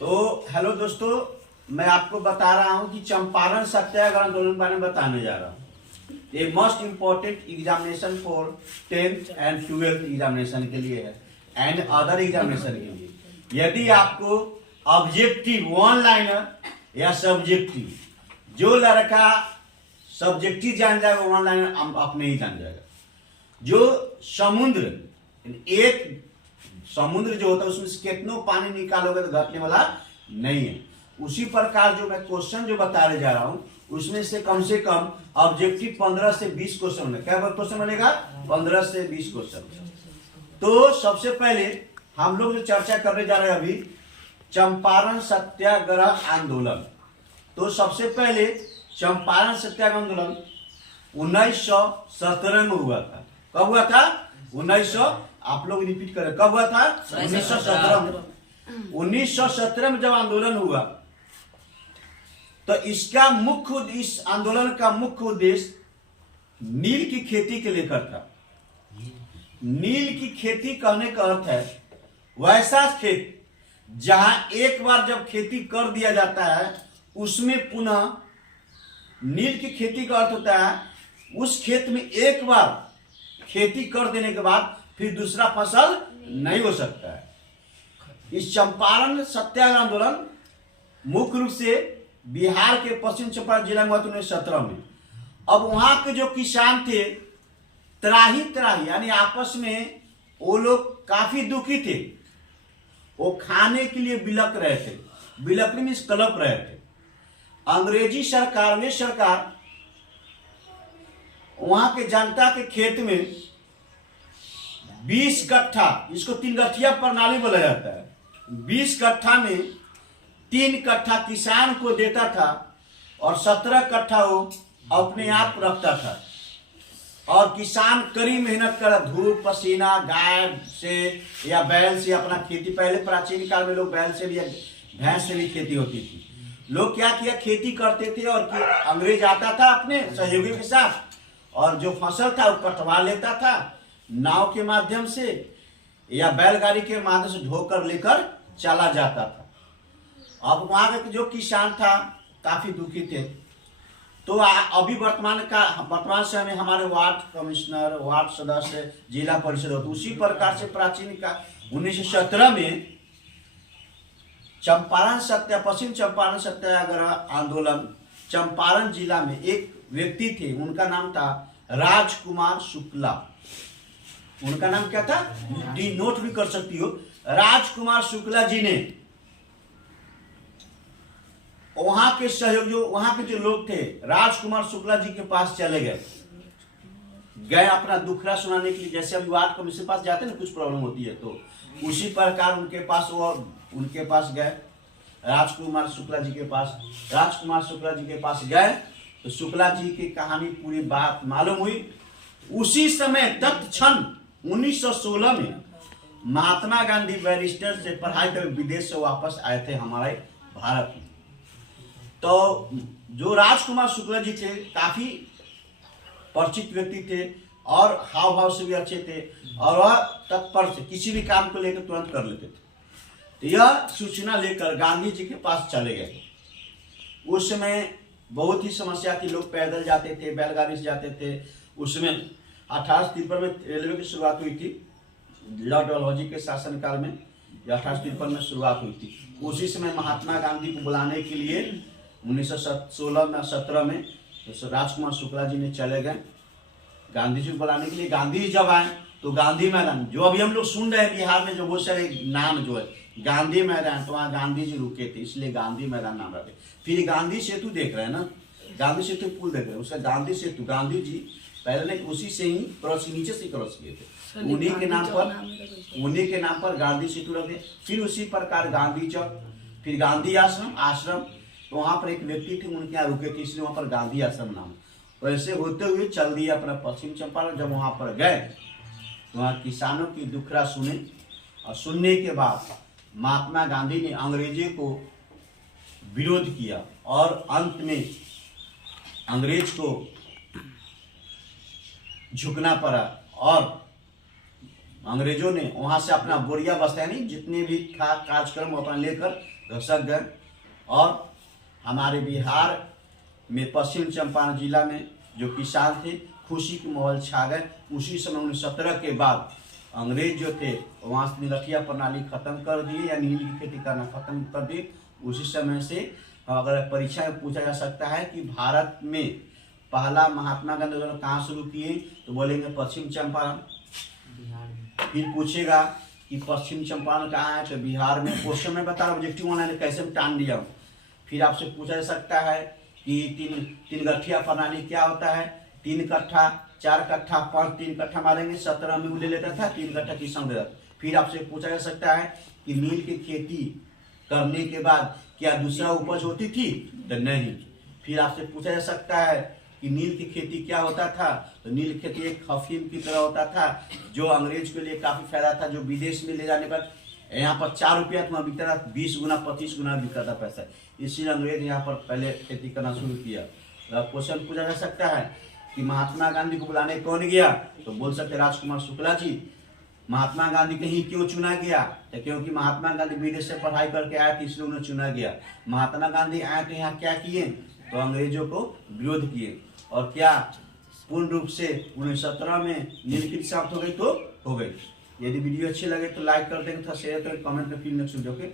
तो हेलो दोस्तों, मैं आपको बता रहा हूं कि चंपारण सत्याग्रह आंदोलन के बारे में बताने जा रहा हूं। ये most important examination for 10th and 12th examination के लिए है एंड अदर एग्जामिनेशन के लिए। यदि आपको ऑब्जेक्टिव वन लाइनर या सब्जेक्टिव, जो लड़का सब्जेक्टिव जान जाएगा वन लाइनर आप नहीं जान जाएगा। जो समुद्र, एक समुद्र जो होता है उसमें से कितनों पानी निकालोगे तो घटने वाला नहीं है। उसी प्रकार जो मैं क्वेश्चन जो बताने जा रहा हूं उसमें से कम ऑब्जेक्टिव 15 से 20 क्वेश्चन बनेगा। क्या क्वेश्चन बनेगा? 15 से 20 क्वेश्चन। तो सबसे पहले हम लोग जो चर्चा करने जा रहे हैं अभी, चंपारण सत्याग्रह आंदोलन। तो सबसे पहले चंपारण सत्याग्रह आंदोलन 1917 में हुआ था। कब हुआ था? 1900, आप लोग रिपीट करें, कब हुआ था? 1917 में। 1917 में जब आंदोलन हुआ तो इस आंदोलन का मुख्य उद्देश्य नील की खेती के लेकर था। नील की खेती कहने का अर्थ है वैसा खेत जहां एक बार जब खेती कर दिया जाता है उसमें पुनः, नील की खेती का अर्थ होता है उस खेत में एक बार खेती कर देने के बाद फिर दूसरा फसल नहीं हो सकता है। इस चंपारण सत्याग्रह आंदोलन मुख्य रूप से बिहार के पश्चिम चंपारण जिला में हुआ 1917 में। अब वहां के जो किसान थे त्राही यानी आपस में वो लोग काफी दुखी थे। वो खाने के लिए बिलक रहे थे, बिलकने मीन्स कलप रहे थे। अंग्रेजी सरकार ने वहां के जनता के खेत में 20 कट्ठा, इसको 3 गठिया प्रणाली बोला जाता है। 20 कट्ठा में 3 कट्ठा किसान को देता था और 17 कट्ठा वो अपने आप रखता था। और किसान कड़ी मेहनत कर धूप पसीना गाय से या बैल से अपना खेती, पहले प्राचीन काल में लोग बैल से भी भैंस से भी खेती होती थी। लोग क्या किया, खेती करते थे और अंग्रेज आता था अपने सहयोगी के साथ और जो फसल था वो कटवा लेता था नाव के माध्यम से या बैलगाड़ी के माध्यम से ढोकर लेकर चला जाता था। अब वहां का जो किसान था काफी दुखी थे। तो अभी वर्तमान समय में हमारे वार्ड कमिश्नर, वार्ड सदस्य, जिला परिषद होते। उसी प्रकार से प्राचीन का 1917 में पश्चिम चंपारण सत्याग्रह आंदोलन, चंपारण जिला में एक व्यक्ति थे, उनका नाम था राजकुमार शुक्ला। उनका नाम क्या था? डी नोट भी कर सकती हो। राजकुमार शुक्ला जी ने वहां के वहां के जो लोग थे राजकुमार शुक्ला जी के पास चले गए अपना दुखड़ा सुनाने के लिए। जैसे अभी वार्ड कमिश्नर के पास जाते हैं ना, कुछ प्रॉब्लम होती है तो उसी प्रकार उनके पास गए राजकुमार शुक्ला जी के पास। राजकुमार शुक्ला जी के पास गए तो शुक्ला जी की कहानी पूरी बात मालूम हुई। उसी समय तत्क्षण 1916 में महात्मा गांधी बैरिस्टर से पढ़ाई कर विदेश से वापस आए थे हमारे भारत में। तो जो राजकुमार शुक्ला जी थे काफी परिचित व्यक्ति थे और हाव भाव से भी अच्छे थे और वह तत्पर से किसी भी काम को लेकर तुरंत कर लेते थे। तो यह सूचना लेकर गांधी जी के पास चले गए। उस समय बहुत ही समस्या थी, लोग पैदल जाते थे, बैलगाड़ी से जाते थे। उसमें 1853 में रेलवे की शुरुआत हुई थी, लॉर्ड डलहौजी के शासनकाल में 1853 में शुरुआत हुई थी। उसी समय महात्मा गांधी को बुलाने के लिए 1916 में 17 में तो राजकुमार शुक्ला जी ने चले गए गांधी जी को बुलाने के लिए। गांधी जी जब आए तो गांधी मैदान, जो अभी हम लोग सुन रहे हैं बिहार में जो बहुत सारे नाम जो है गांधी मैदान, तो वहाँ गांधी जी रुके थे इसलिए गांधी मैदान नाम रखे। फिर गांधी सेतु देख रहे हैं ना, गांधी सेतु पुल देख रहे हैं, उसका गांधी सेतु, गांधी जी पहले उसी से ही क्रॉस, नीचे से क्रॉस किए थे। उन्हीं के नाम पर गांधी सेतु रखे। फिर उसी प्रकार गांधी चौक, फिर गांधी आश्रम, तो वहां पर एक व्यक्ति थे उनके यहाँ रुके थे इसलिए वहां पर गांधी आश्रम नाम। वैसे होते हुए चल दिया अपना पश्चिम चंपारण। जब वहां पर गए तो वहां किसानों की दुखड़ा सुने और सुनने के बाद महात्मा गांधी ने अंग्रेजी को विरोध किया और अंत में अंग्रेज को झुकना पड़ा और अंग्रेजों ने वहां से अपना बोरिया बस्ता यानी जितने भी था कार्यक्रम अपना लेकर घसक गए और हमारे बिहार में पश्चिम चंपारण जिला में जो किसान थे खुशी की माहौल छा गए। उसी समय 1917 के बाद अंग्रेज जो थे वहाँ से निरखिया प्रणाली खत्म कर दिए या नील की खेती करना खत्म कर दिए। उसी समय से अगर परीक्षा में पूछा जा सकता है कि भारत में पहला महात्मा गांधी आंदोलन कहाँ शुरू किए तो बोलेंगे पश्चिम चंपारण। फिर पूछेगा कि पश्चिम चंपारण कहाँ है तो बिहार में। क्वेश्चन में बता रहा हूँ ऑब्जेक्टिव ऑनलाइन कैसे में टान दिया हूँ। फिर आपसे पूछा जा सकता है कि तीन गठिया प्रणाली क्या होता है। 3 कट्ठा 4 कट्ठा 5 3 कट्ठा मारेंगे 17 में ले लेता था 3 कट्ठा किसान दे देता। फिर आपसे पूछा जा सकता है कि नील की खेती करने के बाद क्या दूसरा उपज होती थी तो नहीं। फिर आपसे पूछा जा सकता है कि नील की खेती क्या होता था तो नील की खेती एक अफीम की तरह होता था जो अंग्रेज के लिए काफी फायदा था, जो विदेश में ले जाने पर यहाँ पर 4 रुपया तुम्हारा बिकता था 20 गुना 25 गुना बिकता था पैसा। इसीलिए अंग्रेज यहाँ पर पहले खेती करना शुरू किया। क्वेश्चन पूछा जा सकता है कि महात्मा गांधी को बुलाने कौन गया तो बोल सकते राजकुमार शुक्ला जी। महात्मा गांधी को ही क्यों चुना गया तो क्योंकि महात्मा गांधी विदेश से पढ़ाई करके आए थे इसलिए उन्हें चुना गया। महात्मा गांधी आए तो यहाँ क्या किए तो अंग्रेजों को विरोध किए और क्या पूर्ण रूप से 1917 में नील की समाप्त हो गई तो हो गई। यदि वीडियो अच्छी लगे तो लाइक कर देंगे, शेयर करें, कमेंट में फिर नेक्स्ट वीडियो के